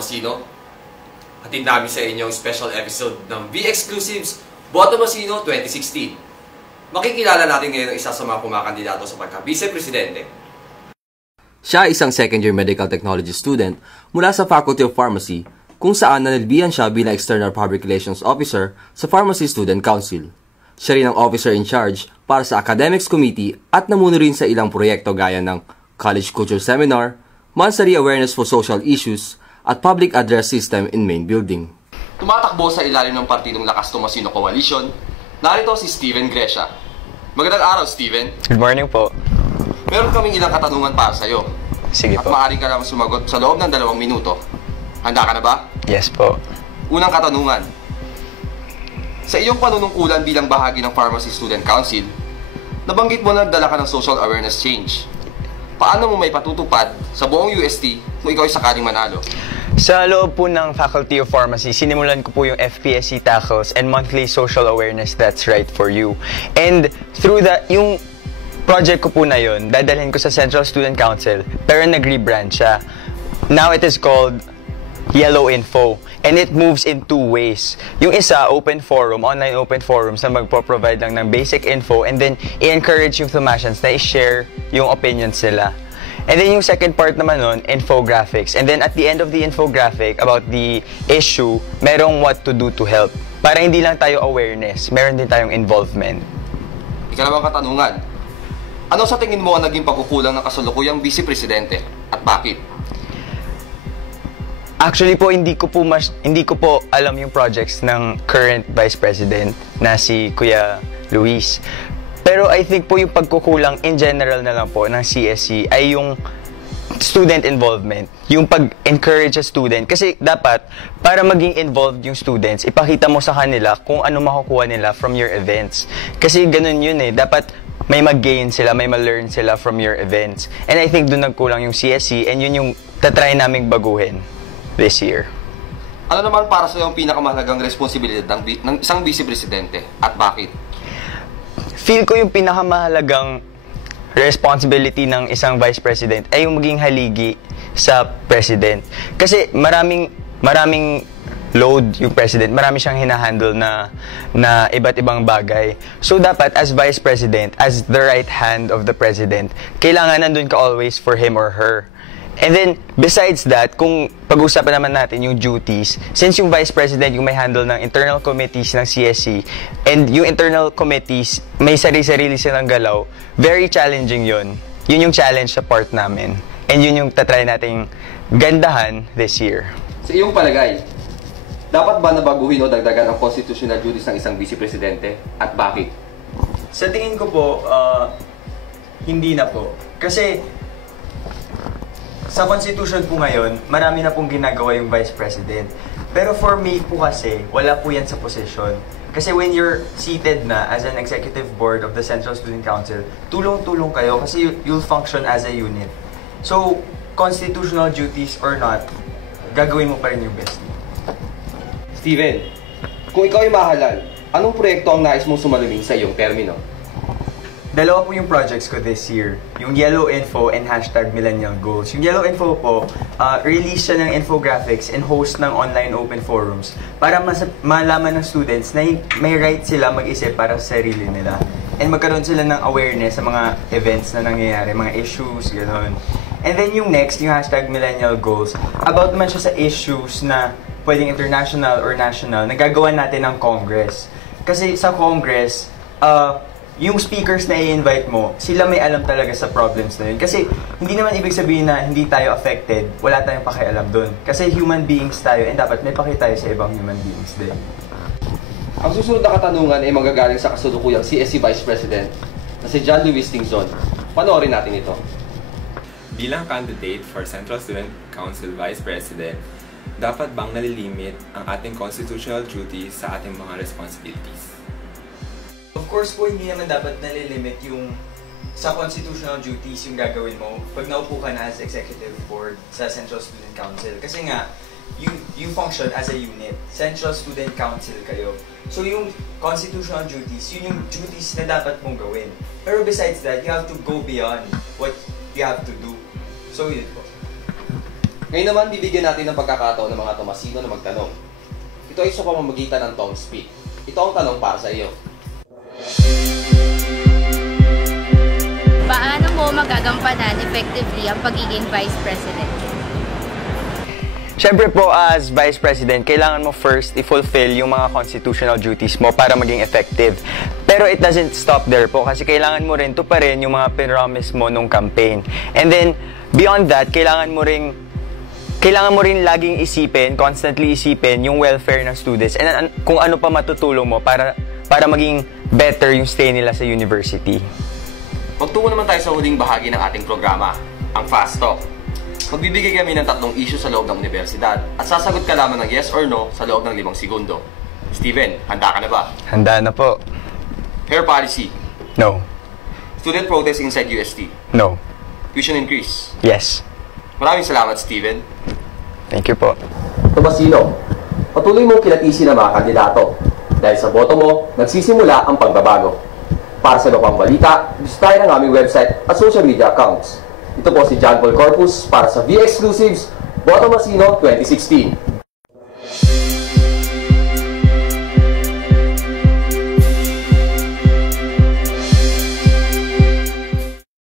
Tomasino. Hatid namin sa inyo ang special episode ng V-Exclusives Boto Tomasino 2016. Makikilala natin ngayon ang isa sa mga kumakandidato sa pagka-vice-presidente. Siya ay isang second-year medical technology student mula sa Faculty of Pharmacy kung saan nanilbihan siya bilang External Public Relations Officer sa Pharmacy Student Council. Siya rin ang officer in charge para sa Academics Committee at namuno rin sa ilang proyekto gaya ng College Culture Seminar, Monthly Awareness for Social Issues, at Public Address System in Main Building. Tumatakbo sa ilalim ng partidong Lakas Tomasino Coalition, narito si Steven Grecia. Magandang araw, Steven. Good morning po. Meron kaming ilang katanungan para sa'yo. Sige at po. maaari ka lang sumagot sa loob ng 2 minuto. Handa ka na ba? Yes po. Unang katanungan. Sa iyong panunungkulan bilang bahagi ng Pharmacy Student Council, nabanggit mo na nagdala ka ng social awareness change. Paano mo may patutupad sa buong UST kung ikaw ay sakaling manalo? Sa loob po ng Faculty of Pharmacy, sinimulan ko po yung FPSC Tackles and Monthly Social Awareness That's Right for You. And through that, yung project ko po na yun, dadalhin ko sa Central Student Council, pero nag-rebrand siya. Now it is called Yellow Info. And it moves in 2 ways. Yung isa, open forum, online open forums na magpo-provide lang ng basic info and then i-encourage yung Thomasians na i-share yung opinions nila. And then yung second part naman nun, infographics. And then at the end of the infographic about the issue, merong what to do to help. Para hindi lang tayo awareness, meron din tayong involvement. Ikalawang katanungan. Ano sa tingin mo ang naging pagkukulang ng kasalukuyang vice-presidente at bakit? Actually po, hindi ko po alam yung projects ng current Vice President na si Kuya Luis. Pero I think po yung pagkukulang in general na lang po ng CSC ay yung student involvement. Yung pag-encourage a student. Kasi dapat, para maging involved yung students, ipakita mo sa kanila kung ano makukuha nila from your events. Kasi ganun yun eh. Dapat may mag-gain sila, may ma-learn sila from your events. And I think doon nagkulang yung CSC and yun yung tatry naming baguhin this year. Ano naman para sa yung pinakamahalagang responsibilidad ng isang vice-presidente at bakit? Feel ko yung pinakamahalagang responsibility ng isang vice president ay yung maging haligi sa president. Kasi maraming load yung president, marami siyang hinahandle na iba't ibang bagay. So dapat as vice president, as the right hand of the president, kailangan nandun ka always for him or her. And then, besides that, kung pag-usapan naman natin yung duties, since yung Vice President yung may handle ng internal committees ng CSC, and yung internal committees, may sarili-sarili silang galaw, very challenging yun. Yun yung challenge sa part namin. And yun yung tatry nating gandahan this year. Sa iyong palagay, dapat ba nabaguhin o dagdagan ang constitutional duties ng isang vice-presidente at bakit? Sa tingin ko po, hindi na po. Kasi sa Constitution po ngayon, marami na pong ginagawa yung Vice President. Pero for me po kasi, wala po yan sa position. Kasi when you're seated na as an executive board of the Central Student Council, tulong-tulong kayo kasi you'll function as a unit. So, constitutional duties or not, gagawin mo pa rin yung best mo. Steven, kung ikaw ay mahalal, anong proyekto ang nais mong sumaluming sa iyong termino? Dalawa po yung projects ko this year. Yung Yellow Info and #Millennial Goals. Yung Yellow Info po, release siya ng infographics and host ng online open forums para malaman ng students na may right sila mag-isip para sa sarili nila. And magkaroon sila ng awareness sa mga events na nangyayari, mga issues, gano'n. And then yung next, yung #Millennial Goals, about naman siya sa issues na pwedeng international or national, nagagawa natin ng Congress. Kasi sa Congress, yung speakers na i-invite mo, sila may alam talaga sa problems na yun. Kasi hindi naman ibig sabihin na hindi tayo affected, wala tayong pakialam dun. Kasi human beings tayo and dapat may paki tayo sa ibang human beings din. Ang susunod na katanungan ay manggagaling sa kasalukuyang CSC Vice President na si John Luis Tingson. Panoorin natin ito. Bilang candidate for Central Student Council Vice President, dapat bang nalilimit ang ating constitutional duties sa ating mga responsibilities? Of course po, hindi naman dapat nalilimit yung sa constitutional duties yung gagawin mo pag naupo ka na as executive board sa Central Student Council. Kasi nga, you function as a unit. Central Student Council kayo. So yung constitutional duties, yun yung duties na dapat mong gawin. Pero besides that, you have to go beyond what you have to do. So yun po. Ngayon naman, bibigyan natin ng pagkakataon ng mga Tomasino na magtanong. Ito ay sa pamamagitan ng Tom Speak. Ito ang tanong para sa iyo. Paano mo magagampanan effectively ang pagiging Vice President? Siyempre po, as Vice President, kailangan mo first i-fulfill yung mga constitutional duties mo para maging effective. Pero it doesn't stop there po kasi kailangan mo rin tuparin yung mga pinromise mo nung campaign. And then, beyond that, kailangan mo rin laging isipin, constantly isipin yung welfare ng students and kung ano pa matutulong mo para maging better yung stay nila sa university. Magtungo naman tayo sa huling bahagi ng ating programa, ang Fast Talk. Magbibigay kami ng 3 issue sa loob ng universidad at sasagot ka lamang ng yes or no sa loob ng 5 segundo. Steven, handa ka na ba? Handa na po. Hair policy. No. Student protest inside UST. No. Tuition increase. Yes. Maraming salamat, Steven. Thank you po. Tomasino, patuloy mong kilatisin ang mga kandidato. Dahil sa boto mo, nagsisimula ang pagbabago. Para sa iba pang balita, bisitahin ang aming website at social media accounts. Ito po si John Paul Corpus para sa V-Exclusives, Boto Masino 2016.